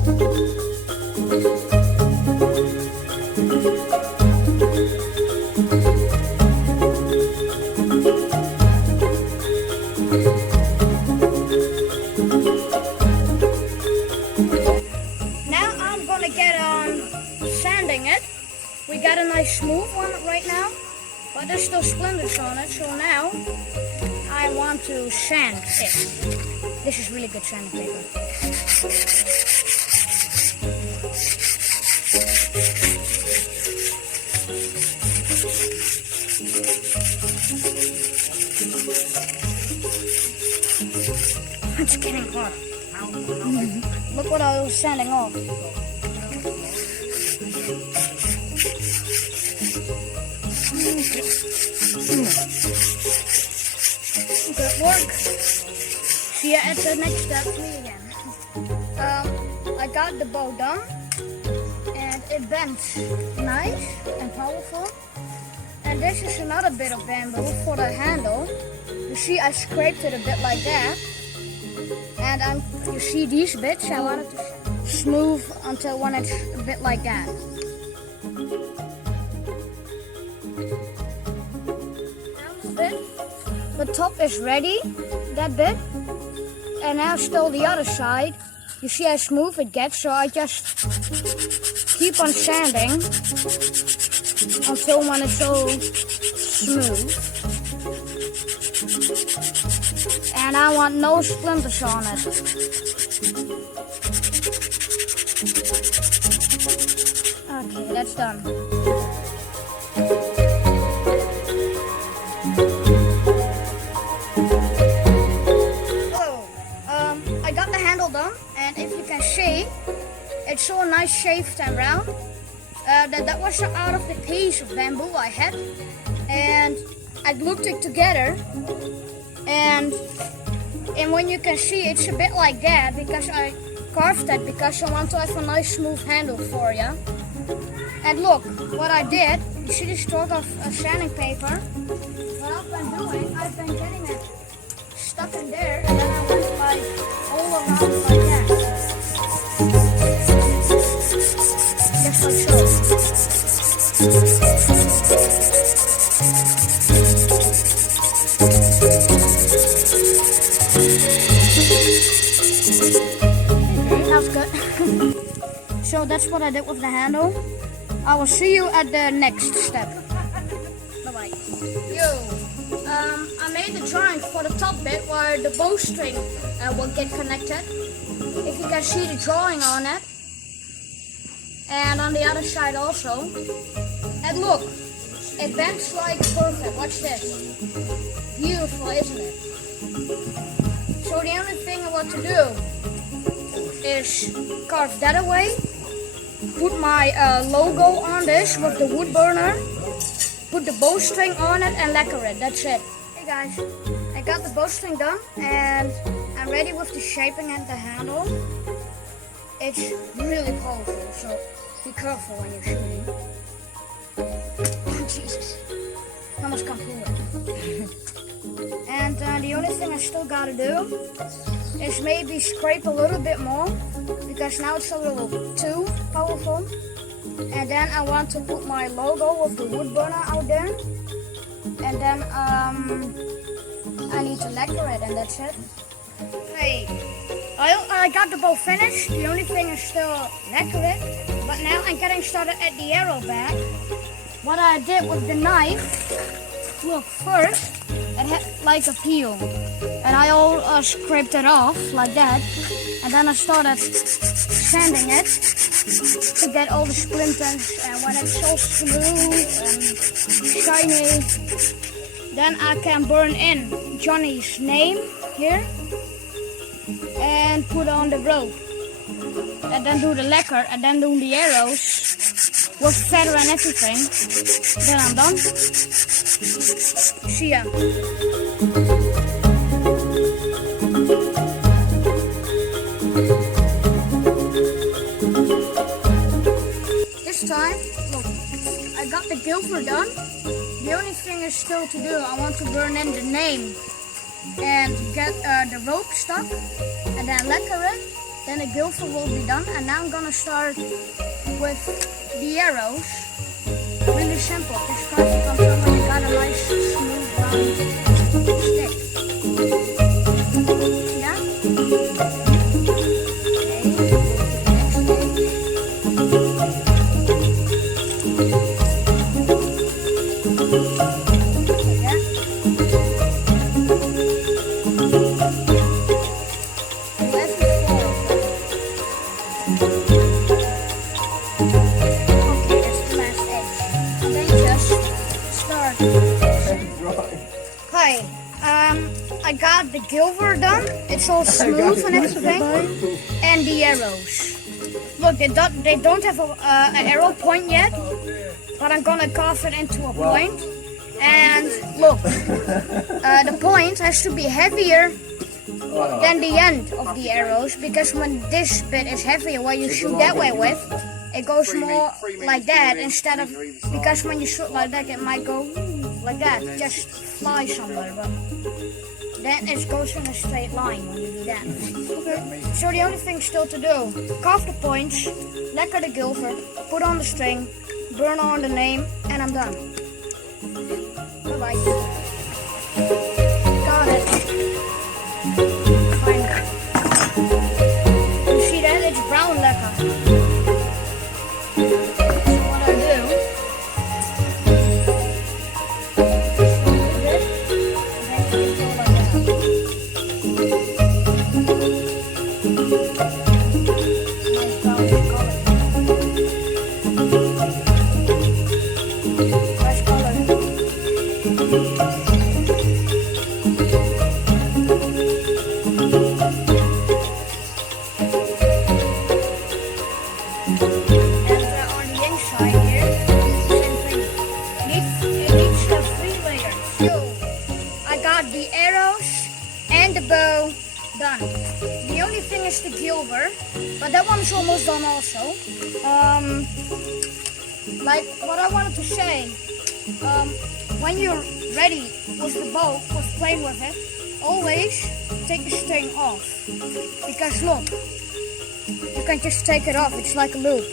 Now I'm gonna get on sanding it. We got a nice smooth one right now, but there's still splinters on it, so now I want to sand it. This is really good sanding paper. It's getting hot. Look what I was sanding off. Good work. See you at the next step. Me again. I got the bow done, and it bends nice and powerful. And this is another bit of bamboo for the handle. You see, I scraped it a bit like that. And you see these bits, I want it to smooth until when it's a bit like that. The top is ready, that bit. And now still the other side. You see how smooth it gets, so I just keep on sanding until when it's so smooth. And I want no splinters on it. Okay, that's done. I got the handle done, and if you can see, it's so nice shaped and round. That was out of the piece of bamboo I had, and I glued it together. And when you can see, it's a bit like that because I carved that because I want to have a nice smooth handle for you. And look what I did. You see this sort of sanding paper. What I've been doing, I've been getting it stuck in there, and then I went like all around like that. Just like That's good. So that's what I did with the handle. I will see you at the next step. Bye-bye. I made the drawing for the top bit where the bowstring will get connected. If you can see the drawing on it. And on the other side also. And look, it bends like perfect. Watch this. Beautiful, isn't it? So the only thing I want to do is carve that away, put my logo on this with the wood burner, put the bowstring on it and lacquer it. That's it. Hey guys, I got the bowstring done and I'm ready with the shaping and the handle. It's really powerful, so be careful when you're shooting. Oh, Jesus, I almost can't pull it. And the only thing I still gotta do is maybe scrape a little bit more because now it's a little too powerful. And then I want to put my logo with the wood burner out there. And then I need to lacquer it, and that's it. Hey, I got the bow finished. The only thing is still lacquer it. But now I'm getting started at the arrow back. What I did with the knife, look, first it had like a peel. And I all scraped it off like that. And then I started sanding it to get all the splinters. And when it's so smooth and shiny, then I can burn in Johnny's name here and put on the rope. And then do the lacquer and then do the arrows with feather and everything. Then I'm done. See ya. This time, look, I got the gilfer done. The only thing is still to do, I want to burn in the name and get the rope stuck and then lacquer it. Then the gilfer will be done, and now I'm gonna start with the arrows. Really simple, just carve it on top and you got a nice smooth round stick. See that? Hi, I got the gilver done. It's all smooth and everything, and the arrows. Look, they don't have an arrow point yet, but I'm gonna carve it into a point. And look, the point has to be heavier than the end of the arrows, because when this bit is heavier, what you shoot that way with, it goes more like that instead of, because when you shoot like that, it might go like that, just fly somewhere, but then it goes in a straight line when you do that. Okay. So the only thing still to do, carve the points, lacquer the gilfer, put on the string, burn on the name, and I'm done. Bye-bye. Got it. Fine. You see that? It's brown lacquer. So what I do, the arrows and the bow done. The only thing is the gilver, but that one's almost done also. Like what I wanted to say, when you're ready with the bow, with playing with it, always take the string off. Because look, you can just take it off, it's like a loop.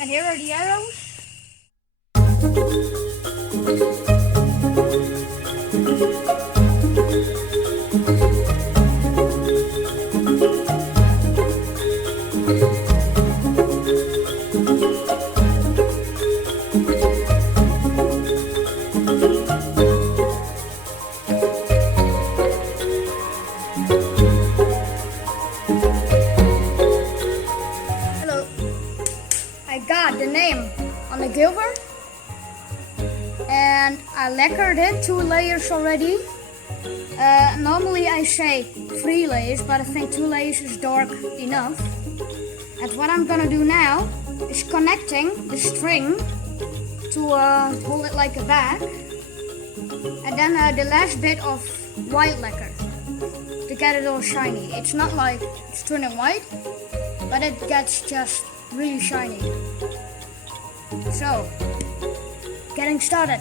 And here are the arrows. Hello. I got the name on the gilver. And I lacquered it 2 layers already. Normally I say 3 layers, but I think 2 layers is dark enough. And what I'm gonna do now is connecting the string to hold it like a bag. And then the last bit of white lacquer to get it all shiny. It's not like it's turning white, but it gets just really shiny. So, getting started.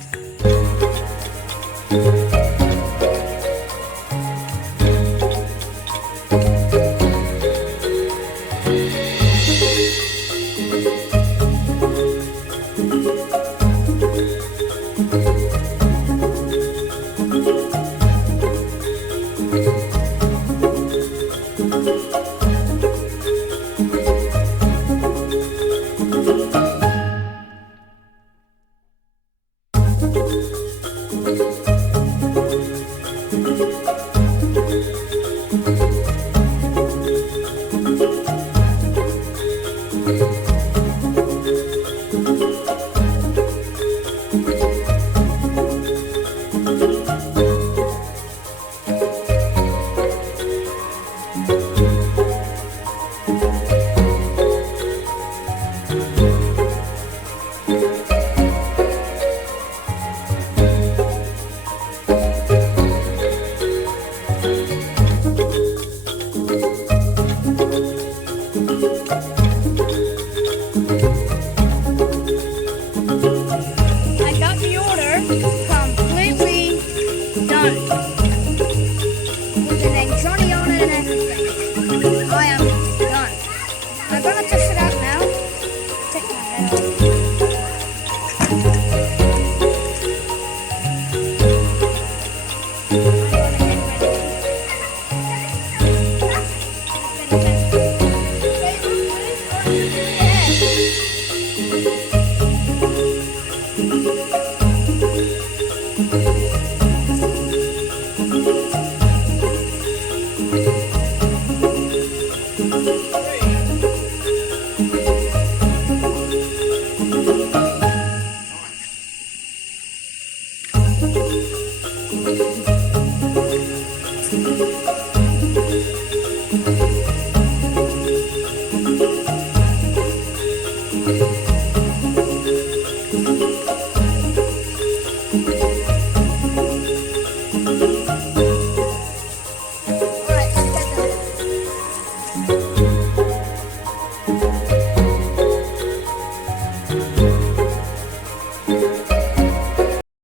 With the name Johnny on it and everything.